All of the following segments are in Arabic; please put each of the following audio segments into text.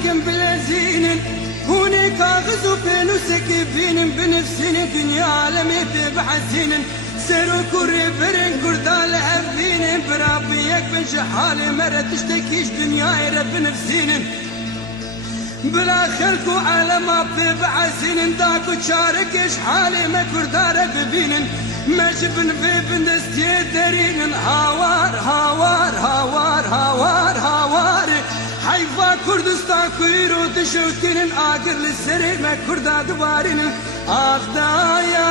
لكن بلازين هوني كاغز وبين وسكبين بنفسين دنيا عالمي بحزين سيرو كوري برن قردال هفين برابيك بن شحالي مرة تشتكيش دنيا رب نفسين بلا خلكو عالما ببعزين داكو تشاركش حالي ما كردار ببين ما جبن في بندستي دارين هاوار هاوار هاوار هاوار هاوار حيفا كردستان كويرو تشوتين آقر للسري ما كردا دوارين آخدايا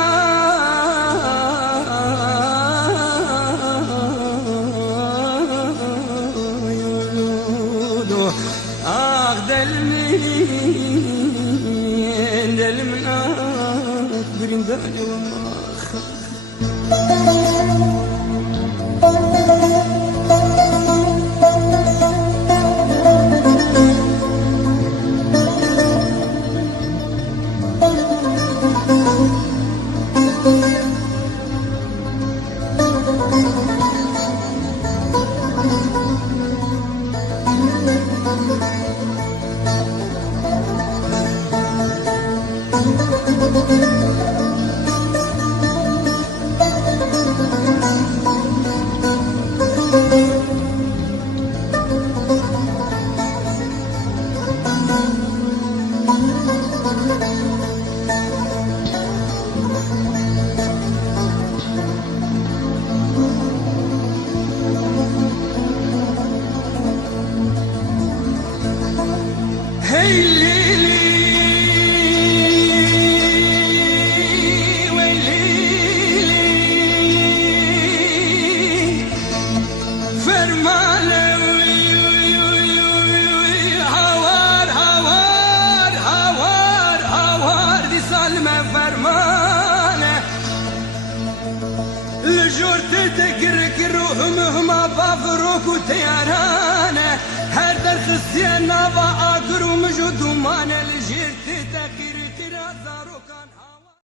دلمين دلمن أكبرين دالي وماخ هي ليلي ويليلي فرمانة هوار هوار هوار هوار دي سالمة فرمانة لجورت تقرك روحهم هما بافروك وتيارانة هر در خسينا با آقر ومجود ومانا لجيرت تقير